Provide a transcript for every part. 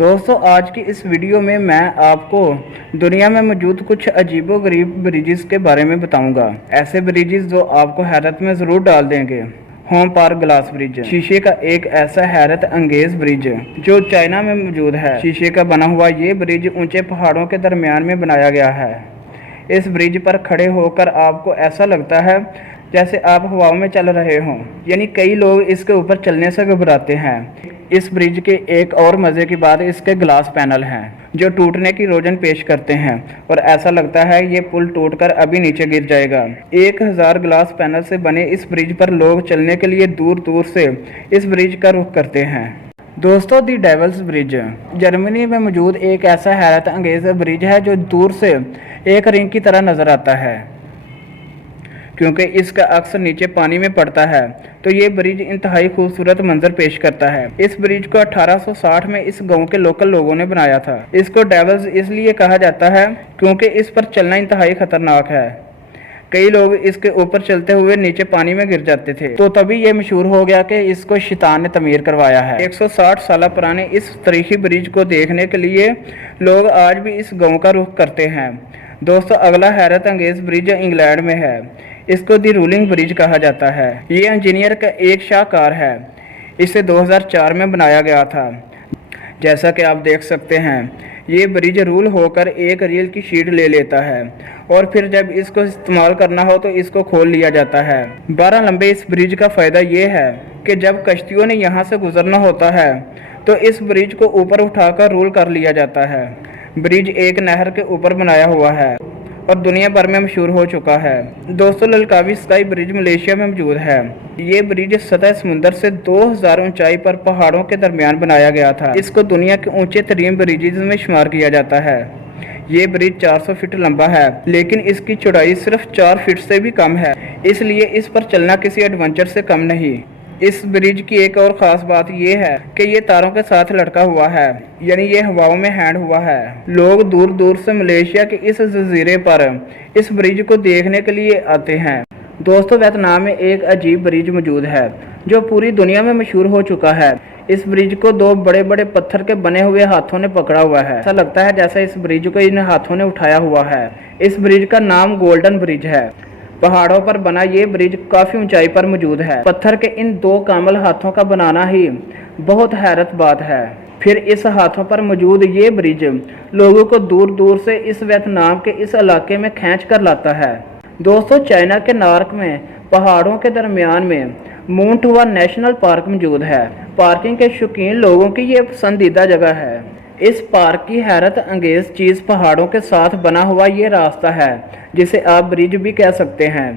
दोस्तों आज की इस वीडियो में मैं आपको दुनिया में मौजूद कुछ अजीबोगरीब ब्रिजेस के बारे में बताऊंगा। ऐसे ब्रिजेस जो आपको हैरत में ज़रूर डाल देंगे। होम पार्क ग्लास ब्रिज, शीशे का एक ऐसा हैरत अंगेज ब्रिज जो चाइना में मौजूद है। शीशे का बना हुआ ये ब्रिज ऊंचे पहाड़ों के दरमियान में बनाया गया है। इस ब्रिज पर खड़े होकर आपको ऐसा लगता है जैसे आप हवाओं में चल रहे हों, यानी कई लोग इसके ऊपर चलने से घबराते हैं। इस ब्रिज के एक और मज़े की बात इसके ग्लास पैनल हैं जो टूटने की रोजन पेश करते हैं और ऐसा लगता है ये पुल टूटकर अभी नीचे गिर जाएगा। 1000 ग्लास पैनल से बने इस ब्रिज पर लोग चलने के लिए दूर दूर से इस ब्रिज का रुख करते हैं। दोस्तों दी डेविल्स ब्रिज जर्मनी में मौजूद एक ऐसा हैरत अंगेज ब्रिज है जो दूर से एक रिंग की तरह नजर आता है। क्योंकि इसका अक्स नीचे पानी में पड़ता है तो ये ब्रिज इंतहाई खूबसूरत मंजर पेश करता है। इस ब्रिज को 1860 में इस गांव के लोकल लोगों ने बनाया था। इसको डेविल्स इसलिए कहा जाता है क्योंकि इस पर चलना इंतहाई खतरनाक है। कई लोग इसके ऊपर चलते हुए नीचे पानी में गिर जाते थे, तो तभी ये मशहूर हो गया कि इसको शैतान ने तमीर करवाया है। 160 साल पुराने इस तारीखी ब्रिज को देखने के लिए लोग आज भी इस गांव का रुख करते हैं। दोस्तों अगला हैरत अंगेज ब्रिज इंग्लैंड में है। इसको दी रूलिंग ब्रिज कहा जाता है। ये इंजीनियर का एक शाहकार है। इसे 2004 में बनाया गया था। जैसा कि आप देख सकते हैं ये ब्रिज रूल होकर एक रील की शीट ले लेता है और फिर जब इसको इस्तेमाल करना हो तो इसको खोल लिया जाता है। 12 लंबे इस ब्रिज का फ़ायदा ये है कि जब कश्तियों ने यहाँ से गुजरना होता है तो इस ब्रिज को ऊपर उठाकर रूल कर लिया जाता है। ब्रिज एक नहर के ऊपर बनाया हुआ है और दुनिया भर में मशहूर हो चुका है। दोस्तों ललकावी स्काई ब्रिज मलेशिया में मौजूद है। ये ब्रिज सतह समुद्र से 2000 ऊंचाई पर पहाड़ों के दरमियान बनाया गया था। इसको दुनिया के ऊंचे तरीन ब्रिजेज में शुमार किया जाता है। ये ब्रिज 400 फीट लंबा है लेकिन इसकी चौड़ाई सिर्फ 4 फीट से भी कम है, इसलिए इस पर चलना किसी एडवेंचर से कम नहीं। इस ब्रिज की एक और ख़ास बात यह है कि ये तारों के साथ लटका हुआ है, यानी ये हवाओं में हैंड हुआ है। लोग दूर दूर से मलेशिया के इस जजीरे पर इस ब्रिज को देखने के लिए आते हैं। दोस्तों वियतनाम में एक अजीब ब्रिज मौजूद है जो पूरी दुनिया में मशहूर हो चुका है। इस ब्रिज को 2 बड़े बड़े पत्थर के बने हुए हाथों ने पकड़ा हुआ है। ऐसा लगता है जैसा इस ब्रिज को इन हाथों ने उठाया हुआ है। इस ब्रिज का नाम गोल्डन ब्रिज है। पहाड़ों पर बना ये ब्रिज काफी ऊंचाई पर मौजूद है। पत्थर के इन 2 कामल हाथों का बनाना ही बहुत हैरत बात है। फिर इस हाथों पर मौजूद ये ब्रिज लोगों को दूर दूर से इस वियतनाम के इस इलाके में खींच कर लाता है। दोस्तों चाइना के नार्क में पहाड़ों के दरमियान में मून टुआ नेशनल पार्क मौजूद है। पार्किंग के शौकीन लोगों की ये पसंदीदा जगह है। इस पार्क की हैरत अंगेज चीज़ पहाड़ों के साथ बना हुआ ये रास्ता है जिसे आप ब्रिज भी कह सकते हैं।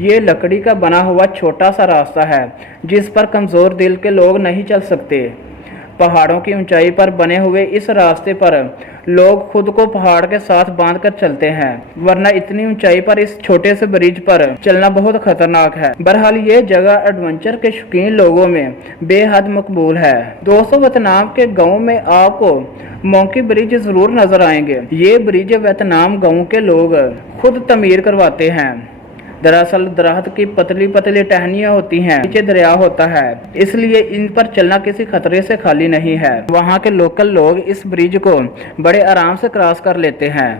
ये लकड़ी का बना हुआ छोटा सा रास्ता है जिस पर कमज़ोर दिल के लोग नहीं चल सकते। पहाड़ों की ऊंचाई पर बने हुए इस रास्ते पर लोग खुद को पहाड़ के साथ बांधकर चलते हैं, वरना इतनी ऊंचाई पर इस छोटे से ब्रिज पर चलना बहुत खतरनाक है। बहरहाल ये जगह एडवेंचर के शौकीन लोगों में बेहद मकबूल है। दोस्तों वियतनाम के गाँव में आपको मोंकी ब्रिज जरूर नजर आएंगे। ये ब्रिज वियतनाम गाँव के लोग खुद तमीर करवाते हैं। दरअसल दरख्त की पतली पतली टहनियाँ होती हैं, नीचे दरिया होता है, इसलिए इन पर चलना किसी खतरे से खाली नहीं है। वहाँ के लोकल लोग इस ब्रिज को बड़े आराम से क्रॉस कर लेते हैं,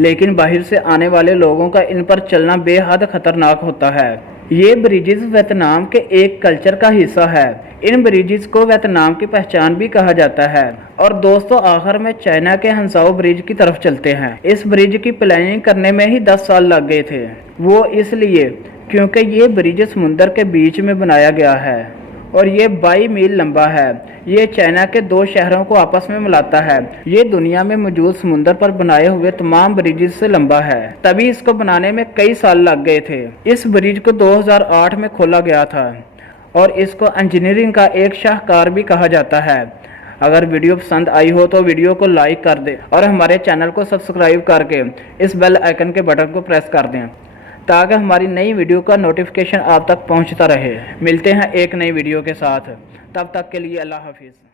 लेकिन बाहर से आने वाले लोगों का इन पर चलना बेहद खतरनाक होता है। ये ब्रिजेस वियतनाम के एक कल्चर का हिस्सा है। इन ब्रिजेस को वियतनाम की पहचान भी कहा जाता है। और दोस्तों आखिर में चाइना के हंसाओ ब्रिज की तरफ चलते हैं। इस ब्रिज की प्लानिंग करने में ही 10 साल लग गए थे। वो इसलिए क्योंकि ये ब्रिज समुद्र के बीच में बनाया गया है और ये 22 मील लंबा है। ये चाइना के 2 शहरों को आपस में मिलाता है। ये दुनिया में मौजूद समुद्र पर बनाए हुए तमाम ब्रिजेस से लंबा है, तभी इसको बनाने में कई साल लग गए थे। इस ब्रिज को 2008 में खोला गया था और इसको इंजीनियरिंग का एक शाहकार भी कहा जाता है। अगर वीडियो पसंद आई हो तो वीडियो को लाइक कर दें और हमारे चैनल को सब्सक्राइब करके इस बेल आइकन के बटन को प्रेस कर दें ताकि हमारी नई वीडियो का नोटिफिकेशन आप तक पहुंचता रहे। मिलते हैं एक नई वीडियो के साथ, तब तक के लिए अल्लाह हाफिज़।